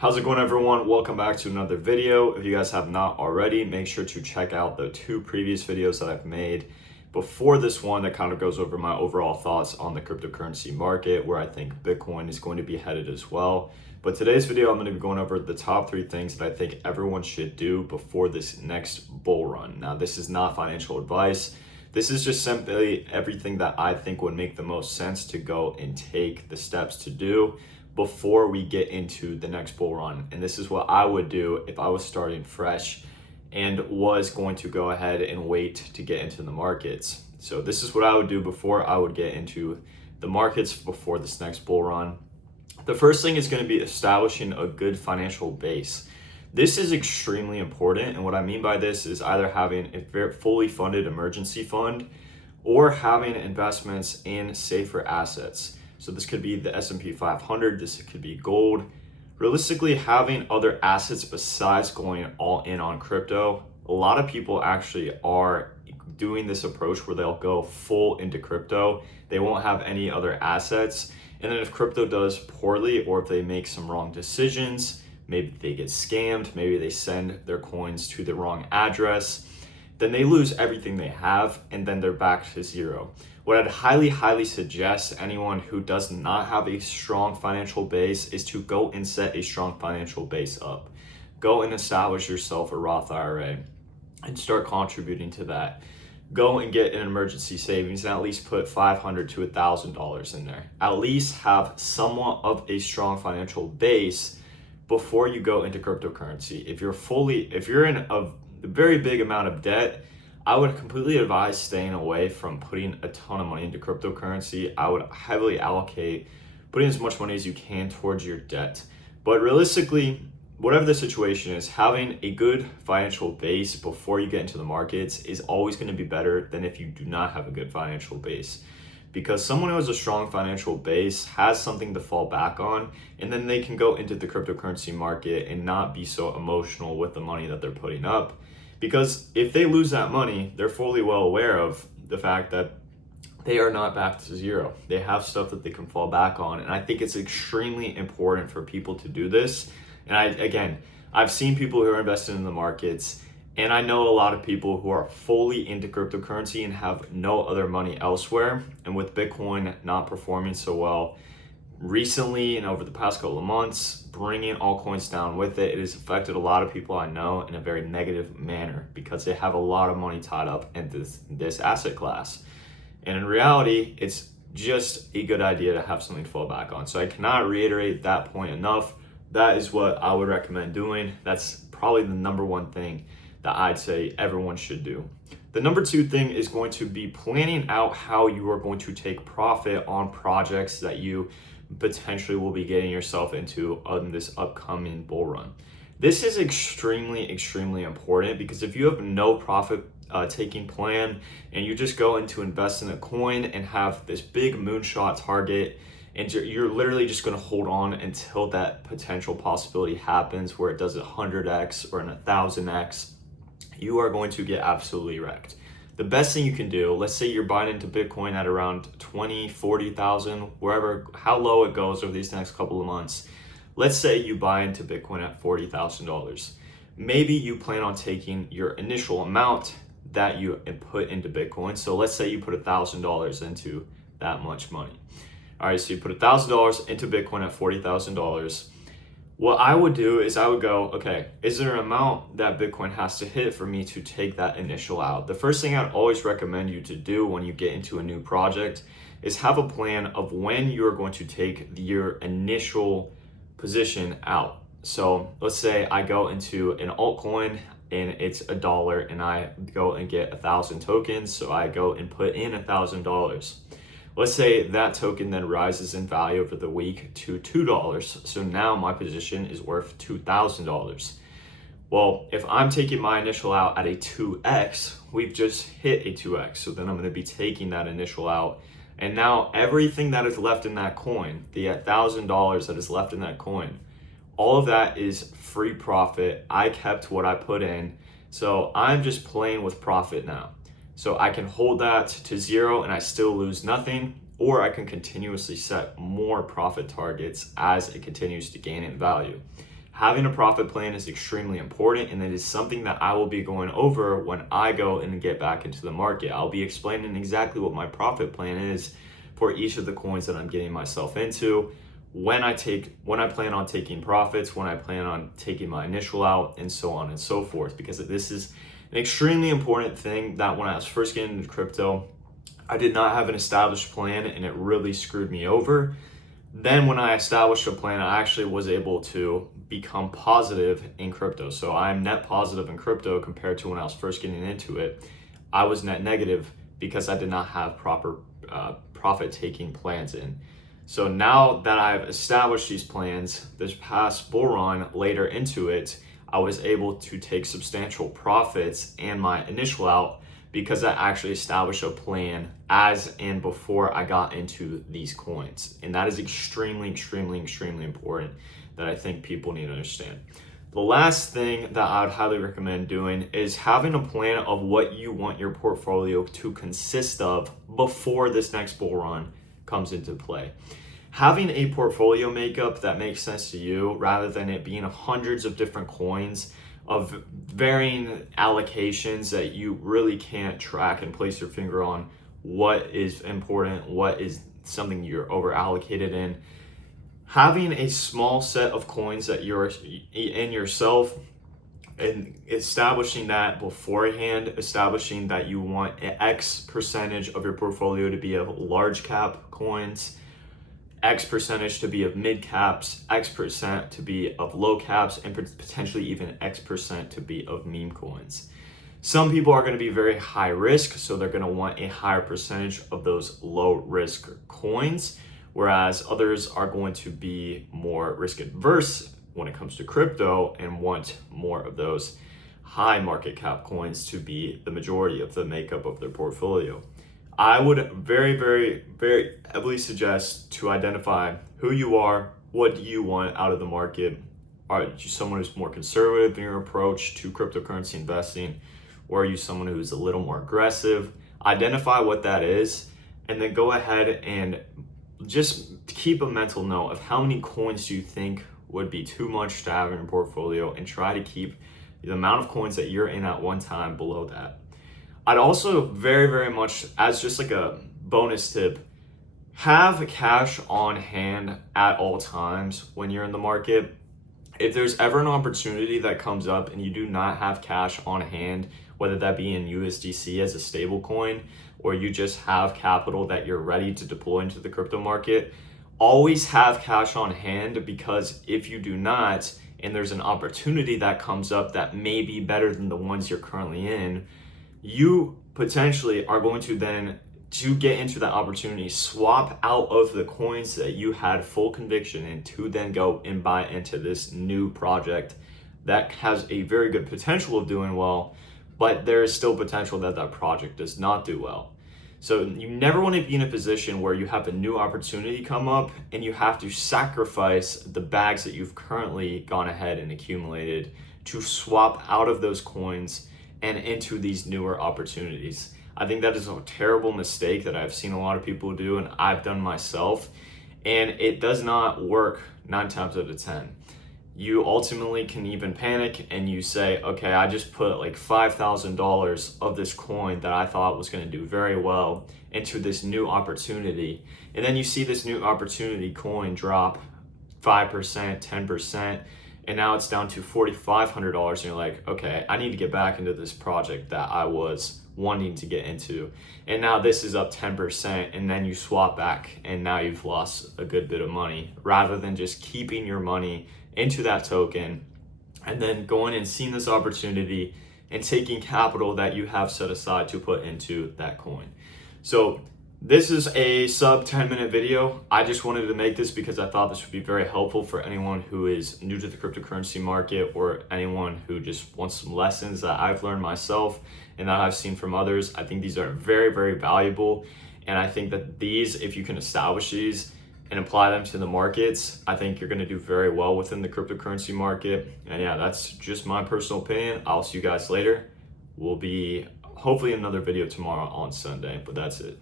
How's it going, everyone? Welcome back to another video. If you guys have not already, make sure to check out the two previous videos that I've made before this one that kind of goes over my overall thoughts on the cryptocurrency market, where I think Bitcoin is going to be headed as well. But today's video, I'm going to be going over the top 3 things that I think everyone should do before this next bull run. Now, this is not financial advice. This is just simply everything that I think would make the most sense to go and take the steps to do before we get into the next bull run. And this is what I would do if I was starting fresh and was going to go ahead and wait to get into the markets. So this is what I would do before I would get into the markets before this next bull run. The first thing is going to be establishing a good financial base. This is extremely important, and what I mean by this is either having a very fully funded emergency fund or having investments in safer assets. So this could be the S&P 500, this could be gold. Realistically, having other assets besides going all in on crypto, a lot of people actually are doing this approach where they'll go full into crypto. They won't have any other assets. And then if crypto does poorly, or if they make some wrong decisions, maybe they get scammed, maybe they send their coins to the wrong address, then they lose everything they have and then they're back to zero. What I'd highly suggest anyone who does not have a strong financial base is to go and set a strong financial base up. Go and establish yourself a Roth IRA and start contributing to that. Go and get an emergency savings and at least put $500 to $1,000 in there. At least have somewhat of a strong financial base before you go into cryptocurrency. If you're in a very big amount of debt, I would completely advise staying away from putting a ton of money into cryptocurrency. I would heavily allocate putting as much money as you can towards your debt. But realistically, whatever the situation is, having a good financial base before you get into the markets is always going to be better than if you do not have a good financial base. Because someone who has a strong financial base has something to fall back on, and then they can go into the cryptocurrency market and not be so emotional with the money that they're putting up. Because if they lose that money, they're fully well aware of the fact that they are not back to zero. They have stuff that they can fall back on. And I think it's extremely important for people to do this. And I've seen people who are invested in the markets, and I know a lot of people who are fully into cryptocurrency and have no other money elsewhere. And with Bitcoin not performing so well recently and over the past couple of months, bringing altcoins down with it, it has affected a lot of people I know in a very negative manner because they have a lot of money tied up in this asset class. And in reality, it's just a good idea to have something to fall back on. So I cannot reiterate that point enough. That is what I would recommend doing. That's probably the number one thing that I'd say everyone should do. The number 2 thing is going to be planning out how you are going to take profit on projects that you potentially will be getting yourself into on this upcoming bull run. This is extremely important, because if you have no profit taking plan and you just go into invest in a coin and have this big moonshot target, and you're literally just going to hold on until that potential possibility happens where it does 100x or an 1000x, you are going to get absolutely wrecked. The best thing you can do, let's say you're buying into Bitcoin at around 20, 40,000, wherever, how low it goes over these next couple of months. Let's say you buy into Bitcoin at $40,000. Maybe you plan on taking your initial amount that you put into Bitcoin. So let's say you put $1,000 into that much money. All right, so you put $1,000 into Bitcoin at $40,000. What I would do is I would go, okay, is there an amount that Bitcoin has to hit for me to take that initial out? The first thing I'd always recommend you to do when you get into a new project is have a plan of when you're going to take your initial position out. So let's say I go into an altcoin and it's $1 and I go and get 1,000 tokens. So I go and put in $1,000. Let's say that token then rises in value over the week to $2. So now my position is worth $2,000. Well, if I'm taking my initial out at a 2x, we've just hit a 2x. So then I'm going to be taking that initial out. And now everything that is left in that coin, the $1,000 that is left in that coin, all of that is free profit. I kept what I put in. So I'm just playing with profit now. So I can hold that to zero and I still lose nothing, or I can continuously set more profit targets as it continues to gain in value. Having a profit plan is extremely important, and it is something that I will be going over when I go and get back into the market. I'll be explaining exactly what my profit plan is for each of the coins that I'm getting myself into, when I plan on taking profits, when I plan on taking my initial out, and so on and so forth, because this is an extremely important thing that when I was first getting into crypto, I did not have an established plan, and it really screwed me over. Then when I established a plan, I actually was able to become positive in crypto. So I'm net positive in crypto compared to when I was first getting into it. I was net negative because I did not have proper profit taking plans in. So now that I've established these plans, this past bull run later into it, I was able to take substantial profits and my initial out because I actually established a plan as and before I got into these coins. And that is extremely, extremely, extremely important that I think people need to understand. The last thing that I would highly recommend doing is having a plan of what you want your portfolio to consist of before this next bull run comes into play. Having a portfolio makeup that makes sense to you rather than it being hundreds of different coins of varying allocations that you really can't track and place your finger on what is important, what is something you're over allocated in. Having a small set of coins that you're in yourself and establishing that beforehand, establishing that you want X percentage of your portfolio to be of large cap coins, X percentage to be of mid caps, X percent to be of low caps, and potentially even X percent to be of meme coins. Some people are going to be very high risk, so they're going to want a higher percentage of those low risk coins, whereas others are going to be more risk adverse when it comes to crypto and want more of those high market cap coins to be the majority of the makeup of their portfolio. I would very, very, very heavily suggest to identify who you are, what do you want out of the market. Are you someone who's more conservative in your approach to cryptocurrency investing, or are you someone who's a little more aggressive? Identify what that is, and then go ahead and just keep a mental note of how many coins do you think would be too much to have in your portfolio, and try to keep the amount of coins that you're in at one time below that. I'd also very, very much, as just like a bonus tip, have cash on hand at all times when you're in the market. If there's ever an opportunity that comes up and you do not have cash on hand, whether that be in USDC as a stable coin, or you just have capital that you're ready to deploy into the crypto market, always have cash on hand, because if you do not, and there's an opportunity that comes up that may be better than the ones you're currently in, you potentially are going to then, to get into that opportunity, swap out of the coins that you had full conviction in to then go and buy into this new project that has a very good potential of doing well, but there is still potential that that project does not do well. So you never want to be in a position where you have a new opportunity come up and you have to sacrifice the bags that you've currently gone ahead and accumulated to swap out of those coins and into these newer opportunities. I think that is a terrible mistake that I've seen a lot of people do, and I've done myself, and it does not work 9 times out of 10. You ultimately can even panic and you say, okay, I just put like $5,000 of this coin that I thought was going to do very well into this new opportunity, and then you see this new opportunity coin drop 5%, 10%, and now it's down to $4,500, and you're like, okay, I need to get back into this project that I was wanting to get into. And now this is up 10%, and then you swap back, and now you've lost a good bit of money, rather than just keeping your money into that token and then going and seeing this opportunity and taking capital that you have set aside to put into that coin. So this is a sub 10-minute video. I just wanted to make this because I thought this would be very helpful for anyone who is new to the cryptocurrency market, or anyone who just wants some lessons that I've learned myself and that I've seen from others. I think these are very, very valuable. And I think that these, if you can establish these and apply them to the markets, I think you're going to do very well within the cryptocurrency market. And yeah, that's just my personal opinion. I'll see you guys later. We'll be hopefully another video tomorrow on Sunday, but that's it.